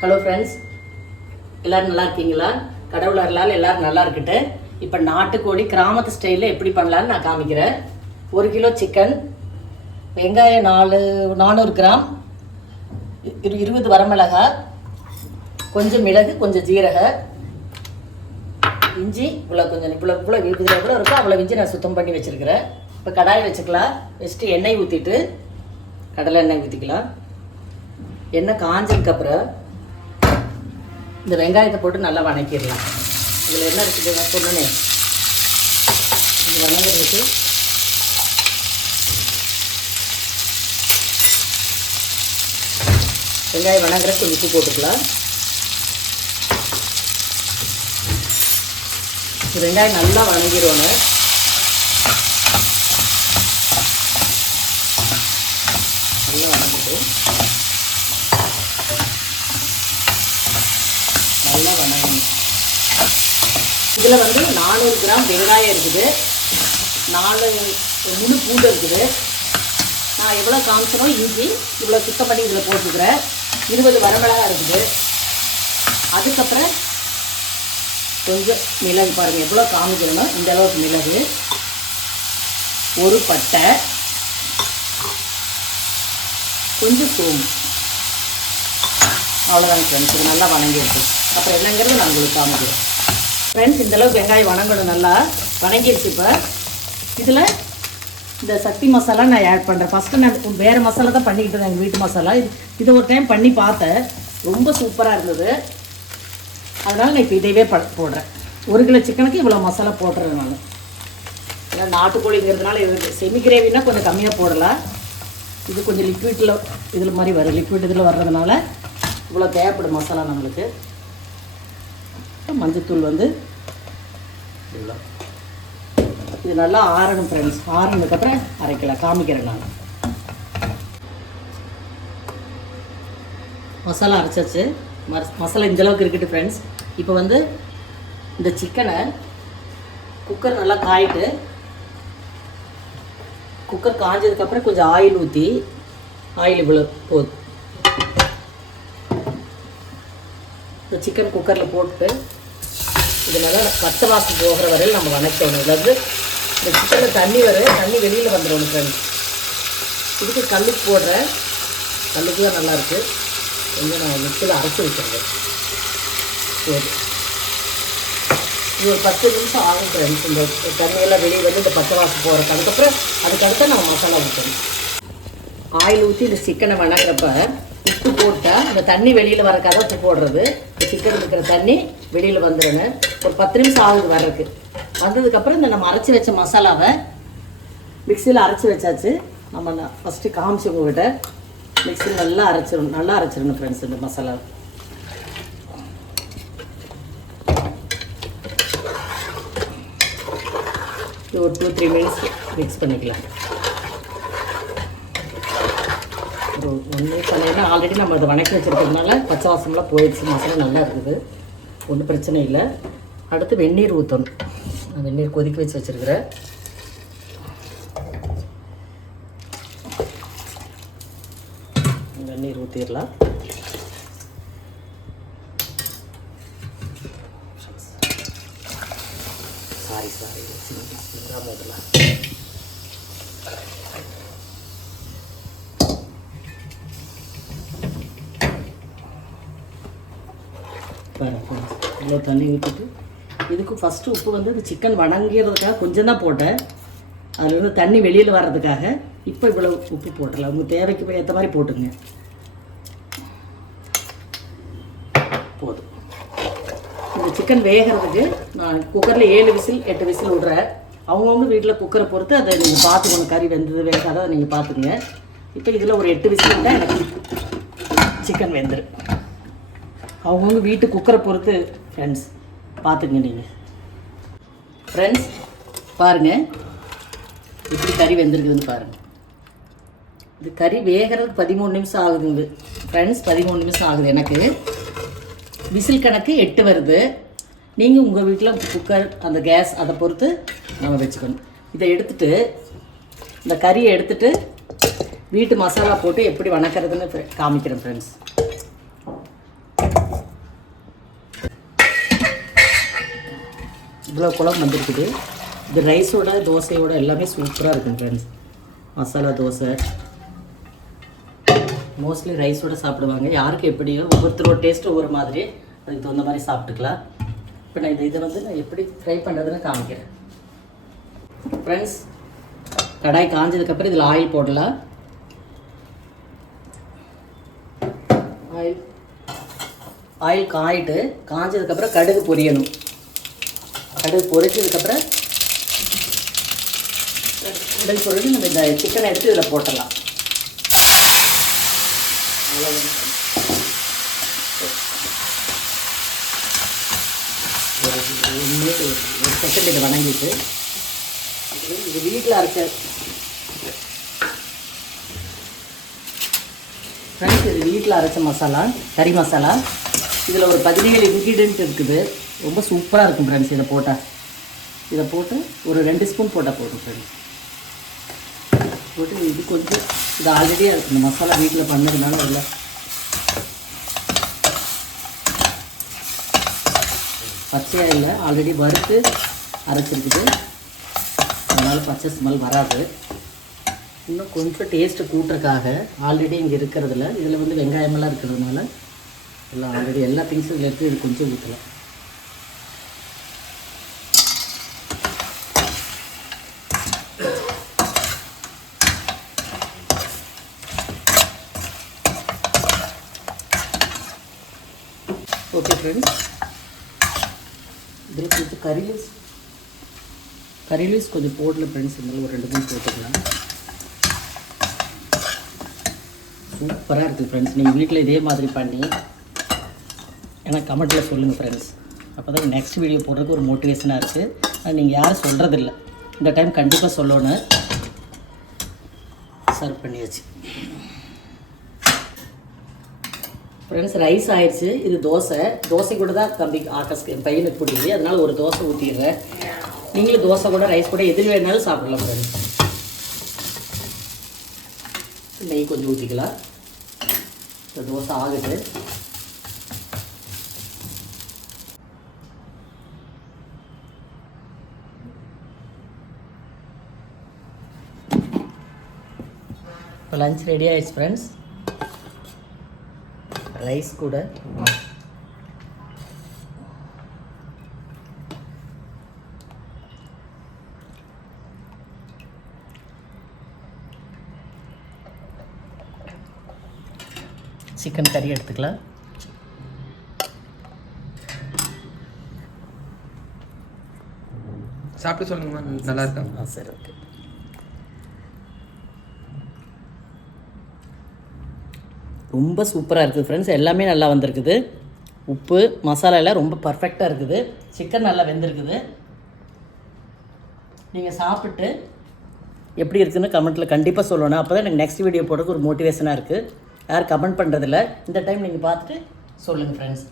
Hello friends, எல்லோரும் நல்லா இருக்கீங்களா? கடவுள் அருளால் எல்லோரும் நல்லா இருக்கட்டு. இப்போ நாட்டுக்கோழி கிராமத்து ஸ்டைலில் எப்படி பண்ணலான்னு நான் காமிக்கிறேன். 1 கிலோ சிக்கன், வெங்காயம் 400 கிராம், 20 வரமிளகாய், கொஞ்சம் மிளகு, கொஞ்சம் ஜீரகம், இஞ்சி இவ்வளோ இருக்கும். அவ்வளோ இஞ்சி நான் சுத்தம் பண்ணி வச்சுருக்கிறேன். இப்போ கடாய் வச்சுக்கலாம். வச்சுட்டு எண்ணெய் ஊற்றிட்டு கடலை எண்ணெய் ஊற்றிக்கலாம். எண்ணெய் காஞ்சதுக்கப்புறம் இந்த வெங்காயத்தை போட்டு நல்லா வணக்கிடலாம். இதில் என்ன இருக்குது சொன்னே, இது வணங்குறதுக்கு வெங்காயம் வணங்குறதுக்கு கொஞ்சம் உப்பு போட்டுக்கலாம். வெங்காயம் நல்லா வணங்கிடுவோன்னு நல்லா வணங்கிட்டு நல்லா வணங்கணும். இதில் 400 கிராம் வெங்காயம் இருக்குது, 4 முழு பூண்டு இருக்குது. நான் எவ்வளோ காமிச்சனோ இஞ்சி இவ்வளோ சுத்தம் பண்ணி இதில் போட்டுக்கிறேன். 20 வரமிளகாய் இருக்குது. அதுக்கப்புறம் கொஞ்சம் மிளகு, பாருங்கள் எவ்வளோ காமிக்கணும், இந்த அளவுக்கு மிளகு, ஒரு பட்டை, கொஞ்சம் சோம்பு, அவ்வளோதாங்க ஃப்ரெண்ட்ஸ். இது நல்லா வணங்கிடுச்சு. அப்புறம் என்னங்கிறது நான் உங்களுக்கு காமிக்கிறேன் ஃப்ரெண்ட்ஸ். இந்தளவுக்கு வெங்காயம் வணங்கணும், நல்லா வணங்கிடுச்சு. இப்போ இதில் இந்த சக்தி மசாலா நான் ஆட் பண்ணுறேன். ஃபஸ்ட்டு நான் வேறு மசாலா தான் பண்ணிக்கிட்டு இருந்தேன், எங்கள் வீட்டு மசாலா. இது ஒரு டைம் பண்ணி பார்த்தேன், ரொம்ப சூப்பராக இருந்தது. அதனால் நான் இப்போ இதையவே போடுறேன். 1 கிலோ சிக்கனுக்கு இவ்வளோ மசாலா போட்டுறேன் நான். ஏன்னா நாட்டுக்கோழிங்கிறதுனால இது செமி கிரேவினா கொஞ்சம் கம்மியாக போடலாம். இது கொஞ்சம் லிக்விட்டில் இதில் மாதிரி வரும், லிக்விட் இதில் வர்றதுனால இவ்வளோ தேவைப்படும் மசாலா நம்மளுக்கு. மஞ்சத்தூள் இவ்வளோ. இது நல்லா ஆறணும் ஃப்ரெண்ட்ஸ். ஆறினதுக்கப்புறம் அரைக்கலாம், காமிக்கிறேன் நான். மசாலா அரைச்சாச்சு. மசாலா இந்தளவுக்கு இருக்கட்டும் ஃப்ரெண்ட்ஸ். இப்போ இந்த சிக்கனை குக்கர் நல்லா காயிட்டு, குக்கர் காஞ்சதுக்கப்புறம் கொஞ்சம் ஆயில் ஊற்றி, ஆயில் இவ்வளோ போதும். இந்த சிக்கன் குக்கரில் போட்டு இது நல்லா பச்சை வாசம் போகிற வரையில் நம்ம வணக்கணும். அதாவது இந்த சிக்கனில் தண்ணி தண்ணி வெளியில் வந்துடணும் ஃப்ரெண்ட்ஸ். இதுக்கு கல்லுக்கு போடுறேன், கல்லுக்கு தான் நல்லாயிருக்கு. கொஞ்சம் நான் மிக்சியில் அரைச்சி வச்சுருக்கேன். போதும். இது ஒரு 10 நிமிஷம் ஆகும் ஃப்ரெண்ட்ஸ். இந்த தண்ணியெல்லாம் வெளியே இந்த பச்சை வாசம் போகிறதுக்கு. அதுக்கடுத்து நம்ம மசாலா ஊற்றணும். ஆயில் ஊற்றி இந்த சிக்கனை வணங்குறப்ப உப்பு போட்டால் அந்த தண்ணி வெளியில் வரக்காக உப்பு போடுறது. இந்த சிக்கன் இருக்கிற தண்ணி வெளியில் வந்துடணும். ஒரு 10 நிமிஷம் ஆகுது வர்றதுக்கு. வந்ததுக்கப்புறம் இந்த நம்ம அரைச்சி வச்ச மசாலாவை மிக்சியில் அரைச்சி வச்சாச்சு. நம்ம ஃபஸ்ட்டு காமிச்சு உங்கள்கிட்ட மிக்சியில் நல்லா அரைச்சிடணும் ஃப்ரெண்ட்ஸ் இந்த மசாலா. இது ஒரு 2-3 மினிட்ஸ் மிக்ஸ் பண்ணிக்கலாம். ஒரு 1 மினிட் பண்ணேன்னா ஆல்ரெடி நம்ம அதை வணக்கி வச்சுருக்கிறதுனால பச்சை வாசம்லாம் போயிடுச்சு. மசாலா நல்லா இருக்குது, ஒன்றும் பிரச்சனை இல்லை. அடுத்து வெந்நீர் ஊற்றணும். நான் வெந்நீர் கொதிக்க வச்சு வச்சுருக்கிறேன். வெந்நீர் ஊற்றிடலாம். சாரி முதலாம் இவ்வளோ தண்ணி ஊற்றிட்டு இதுக்கு ஃபஸ்ட்டு உப்பு இந்த சிக்கன் வணங்கிறதுக்காக கொஞ்சம் தான் போட்டேன். அதில் தண்ணி வெளியில் வர்றதுக்காக இப்போ இவ்வளோ உப்பு போட்டுடலாம். உங்கள் தேவைக்கு ஏற்ற மாதிரி போட்டுங்க, போதும். இந்த சிக்கன் வேகிறதுக்கு நான் குக்கரில் 7 விசில் 8 விசில் விட்றேன். அவங்கவுங்க வீட்டில் குக்கரை பொறுத்து அதை நீங்கள் பார்த்துக்கணும். கறி வெந்தது வேகாத அதை நீங்கள் பார்த்துக்குங்க. இப்போ இதில் ஒரு 8 விசில் விட்டால் எனக்கு சிக்கன் வெந்துடும். அவங்கவுங்க வீட்டு குக்கரை பொறுத்து ஃப்ரெண்ட்ஸ் பார்த்துங்க நீங்கள். ஃப்ரெண்ட்ஸ் பாருங்கள் இப்படி கறி வெந்திருக்குதுன்னு பாருங்கள். இது கறி வேகிறதுக்கு 13 நிமிஷம் ஆகுதுங்க ஃப்ரெண்ட்ஸ். 13 நிமிஷம் ஆகுது எனக்கு. விசில் கணக்கு 8 வருது. நீங்கள் உங்கள் வீட்டில் குக்கர் அந்த கேஸ் அதை பொறுத்து நம்ம வச்சுக்கணும். இதை எடுத்துகிட்டு இந்த கறியை எடுத்துகிட்டு வீட்டு மசாலா போட்டு எப்படி வணக்கிறதுன்னு காமிக்கிறேன் ஃப்ரெண்ட்ஸ். இவ்வளோ குழம்பு வந்துருக்குது. இது ரைஸோட தோசையோட எல்லாமே சூப்பராக இருக்கும் ஃப்ரெண்ட்ஸ். மசாலா தோசை மோஸ்ட்லி ரைஸோடு சாப்பிடுவாங்க. யாருக்கு எப்படியோ ஒவ்வொருத்தரோட டேஸ்ட்டு ஒவ்வொரு மாதிரி, அதுக்கு தகுந்த மாதிரி சாப்பிட்டுக்கலாம். இப்போ நான் இதை நான் எப்படி ஃப்ரை பண்ணுறதுன்னு காமிக்கிறேன் ஃப்ரெண்ட்ஸ். கடாய் காஞ்சதுக்கப்புறம் இதில் ஆயில் போடலாம். ஆயில் காஞ்சதுக்கப்புறம் கடுகு பொரியணும். கடுகு பொரிச்சதுக்கப்புறம் கடுகு பொரிச்சு நம்ம இந்த சிக்கனை எடுத்து இதில் போட்டலாம். ஒரு செகண்ட் இதை வணங்கிட்டு இது வீட்டில் அரைச்ச ஃப்ரெண்ட்ஸ், இது வீட்டில் அரைச்ச மசாலா, கறி மசாலா. இதில் ஒரு 17 இன்க்ரீடியன்ட் இருக்குது. ரொம்ப சூப்பராக இருக்கும் ஃப்ரெண்ட்ஸ். இதை போட்டு ஒரு 2 ஸ்பூன் போட்டால் போதும் ஃப்ரெண்ட்ஸ். போட்டு இது கொஞ்சம் இது ஆல்ரெடியாக இருக்குது. இந்த மசாலா வீட்டில் பண்ணதுனால இல்லை பச்சையாக இல்லை, ஆல்ரெடி வறுத்து அரைச்சிருக்குது. அதனால் பச்சை ஸ்மெல் வராது. இன்னும் கொஞ்சம் டேஸ்ட்டு கூட்டுறதுக்காக ஆல்ரெடி இங்கே இருக்கிறதுல இதில் வெங்காயமெல்லாம் இருக்கிறதுனால எல்லாம் ஆல்ரெடி எல்லா திங்ஸும் இதில் இருக்குது. இது கொஞ்சம் ஊற்றலாம். ஓகே ஃப்ரெண்ட்ஸ், இதில் கொஞ்சம் கறி லீவ்ஸ் கொஞ்சம் போடல ஃப்ரெண்ட்ஸ். இருந்தாலும் ஒரு 2 3 போட்டுக்கலாம். சூப்பராக இருக்குது ஃப்ரெண்ட்ஸ். நீங்கள் வீட்டில் இதே மாதிரி பண்ணி எனக்கு கமெண்ட்டில் சொல்லுங்கள் ஃப்ரெண்ட்ஸ். அப்போ தான் நெக்ஸ்ட் வீடியோ போடுறதுக்கு ஒரு மோட்டிவேஷனாக இருக்குது. ஆனால் நீங்கள் யாரும் சொல்கிறதில்ல. இந்த டைம் கண்டிப்பாக சொல்லணும். சர்வ் பண்ணியாச்சு ஃப்ரெண்ட்ஸ். ரைஸ் ஆயிடுச்சு. இது தோசை கூட தான் தம்பி ஆகாஷ்க்கு என் பையனுக்கு பிடிக்குது. அதனால் ஒரு தோசை ஊற்றிடுறேன். நீங்களும் தோசை கூட ரைஸ் கூட எது வேணாலும் சாப்பிடலாம் ஃப்ரெண்ட்ஸ். நெய் கொஞ்சம் ஊற்றிக்கலாம். இந்த தோசை ஆகுது. இப்போ லஞ்ச் ரெடி ஆயிடுச்சு ஃப்ரெண்ட்ஸ். ரைஸ் கூட சிக்கன் கறி எடுத்துக்கலாம். சாப்பிட்டு சொல்லுங்கம்மா, நல்லா இருக்கா? சரி, ஓகே. ரொம்ப சூப்பராக இருக்குது ஃப்ரெண்ட்ஸ். எல்லாமே நல்லா வந்திருக்குது. உப்பு மசாலா எல்லாம் ரொம்ப பர்ஃபெக்டாக இருக்குது. சிக்கன் நல்லா வெந்திருக்குது. நீங்கள் சாப்பிட்டு எப்படி இருக்குதுன்னு கமெண்ட்டில் கண்டிப்பாக சொல்லணும். அப்போ தான் எனக்கு நெக்ஸ்ட் வீடியோ போடுறதுக்கு ஒரு மோட்டிவேஷனாக இருக்குது. யார் கமெண்ட் பண்ணுறதில்ல. இந்த டைம் நீங்கள் பார்த்துட்டு சொல்லுங்கள் ஃப்ரெண்ட்ஸ்.